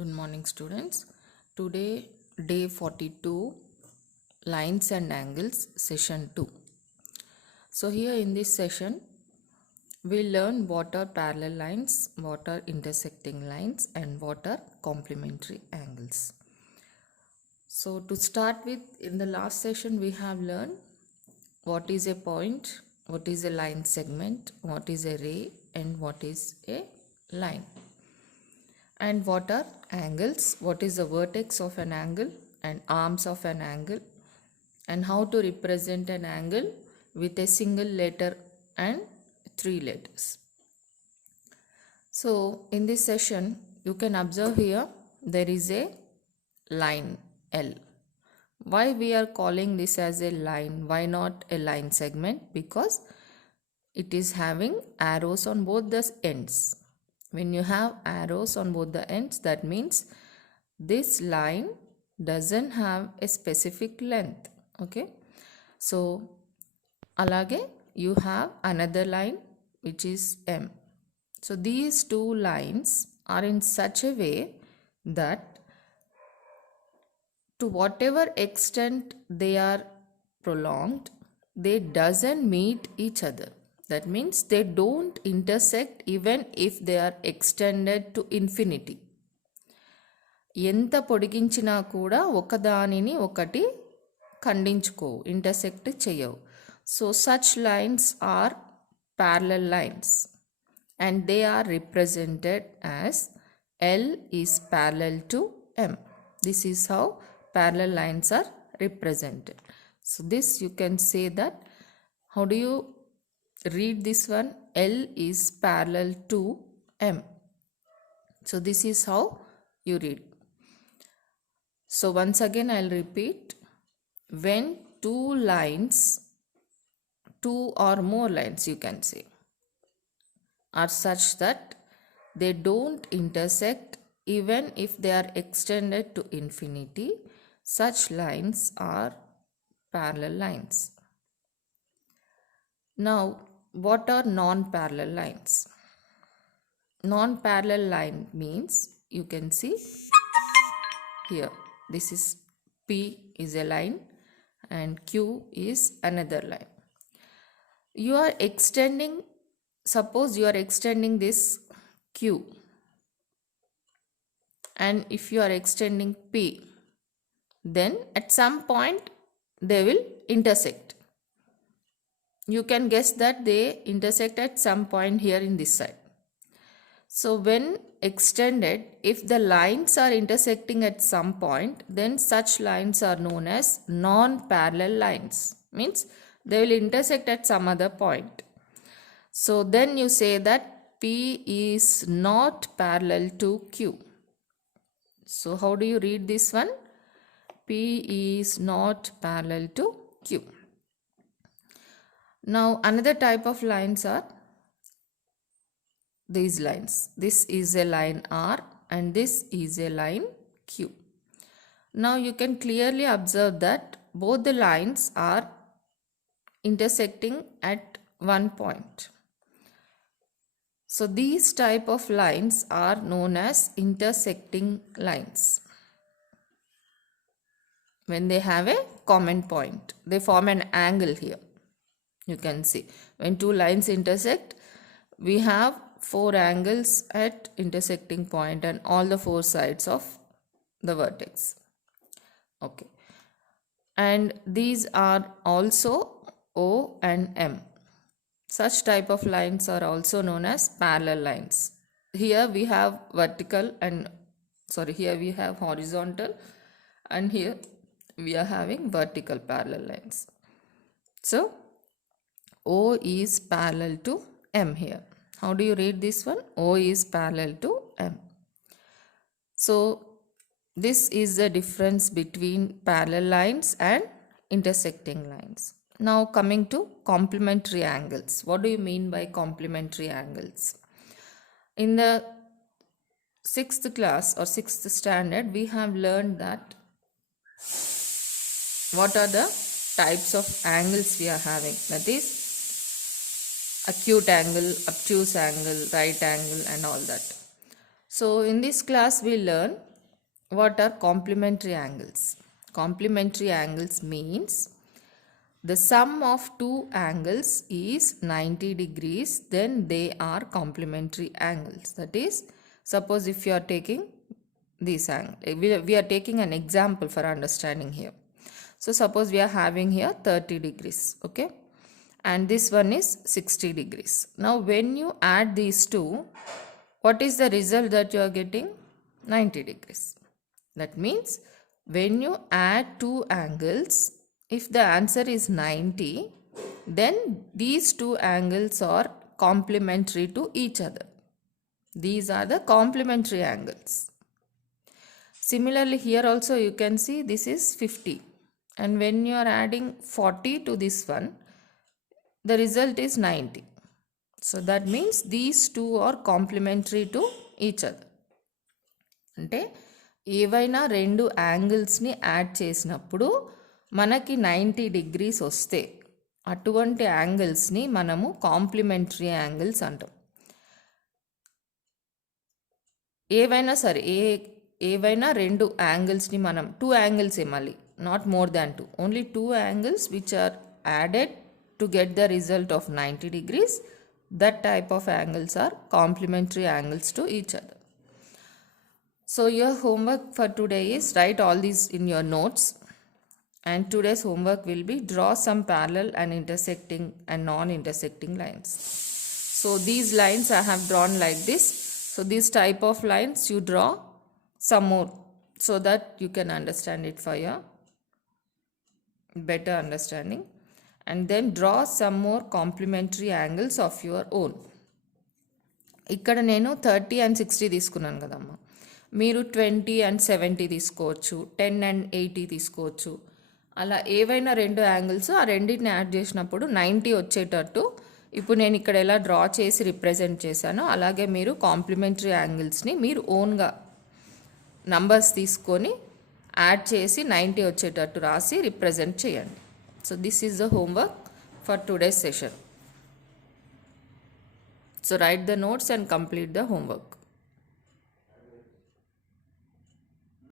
Good morning, students. Today, day 42, lines and angles, session 2. So, here in this session, we learn what are parallel lines, what are intersecting lines, and what are complementary angles. So, to start with, in the last session, we have learned what is a point, what is a line segment, what is a ray, and what is a line. And what are angles, what is the vertex of an angle and arms of an angle, and how to represent an angle with a single letter and 3 letters. So in this session you can observe here there is a line L. Why we are calling this as a line? Why not a line segment? Because it is having arrows on both the ends. When you have arrows on both the ends, that means this line doesn't have a specific length. Okay, so alage you have another line which is M. So these two lines are in such a way that to whatever extent they are prolonged, they doesn't meet each other. That means they don't intersect even if they are extended to infinity. ఎంత పొడిగించినా కూడా ఒకదానిని ఒకటి ఖండించుకోవు, intersect చేయవు. So such lines are parallel lines and they are represented as L is parallel to M. This is how parallel lines are represented. So this you can say that, how do you read this one? L is parallel to M. So this is how you read. So once again I'll repeat. When two lines, two or more lines you can say, are such that they don't intersect even if they are extended to infinity, such lines are parallel lines. Now, what are non-parallel lines? Non-parallel line means, you can see here, this is P is a line and Q is another line. You are extending, suppose you are extending this Q, and if you are extending P, then at some point they will intersect. You can guess that they intersect at some point here in this side. So when extended, if the lines are intersecting at some point, then such lines are known as non-parallel lines. Means they will intersect at some other point. So then you say that P is not parallel to Q. So how do you read this one? P is not parallel to Q. Now another type of lines are these lines. This is a line R and this is a line Q. Now you can clearly observe that both the lines are intersecting at one point. So these type of lines are known as intersecting lines. When they have a common point, they form an angle here. You can see when two lines intersect, we have 4 angles at intersecting point and all the 4 sides of the vertex. Okay, and these are also O and M. Such type of lines are also known as parallel lines. Here we have vertical and here we have horizontal, and here we are having vertical parallel lines. So O is parallel to M here. How do you read this one? O is parallel to M. So this is the difference between parallel lines and intersecting lines. Now coming to complementary angles. What do you mean by complementary angles? In the 6th class or 6th standard, we have learned that what are the types of angles we are having. That is acute angle, obtuse angle, right angle and all that. So in this class we learn What are complementary angles? Complementary angles means the sum of two angles is 90 degrees, then they are complementary angles. That is, suppose if you are taking this angle, we are taking an example for understanding here. So suppose we are having here 30 degrees, okay, and this one is 60 degrees. Now when you add these two, what is the result that you are getting? 90 degrees. That means when you add two angles, if the answer is 90, then these two angles are complementary to each other. These are the complementary angles. Similarly, here also you can see this is 50. And when you are adding 40 to this one, the result is 90. So that means these two are complementary to each other. అంటే ఏవైనా రెండు యాంగిల్స్ని add చేసినప్పుడు మనకి 90 degrees వస్తే అటువంటి యాంగిల్స్ని మనము complementary angles అంటాం. ఏవైనా సరే ఏవైనా రెండు యాంగిల్స్ని మనం టూ యాంగిల్స్ మళ్ళీ not more than two, only two angles which are added to get the result of 90 degrees, that type of angles are complementary angles to each other. So your homework for today is write all these in your notes, and today's homework will be draw some parallel and intersecting and non-intersecting lines. So these lines I have drawn like this. So this type of lines you draw some more so that you can understand it for your better understanding, and then draw some more complementary angles of your own. ఇక్కడ నేను 30 and 60 తీసుకున్నాను కదమ్మా, మీరు 20 and 70 తీసుకోవచ్చు, 10 and 80 తీసుకోవచ్చు. అలా ఏవైనా రెండు యాంగిల్స్ ఆ రెండింటిని యాడ్ చేసినప్పుడు 90 వచ్చేటట్టు ఇప్పుడు నేను ఇక్కడ ఎలా డ్రా చేసి రిప్రజెంట్ చేశానో అలాగే మీరు కాంప్లిమెంటరీ యాంగిల్స్ని మీరు ఓన్గా నంబర్స్ తీసుకొని యాడ్ చేసి 90 వచ్చేటట్టు రాసి రిప్రజెంట్ చేయండి. So this is the homework for today's session. So write the notes and complete the homework.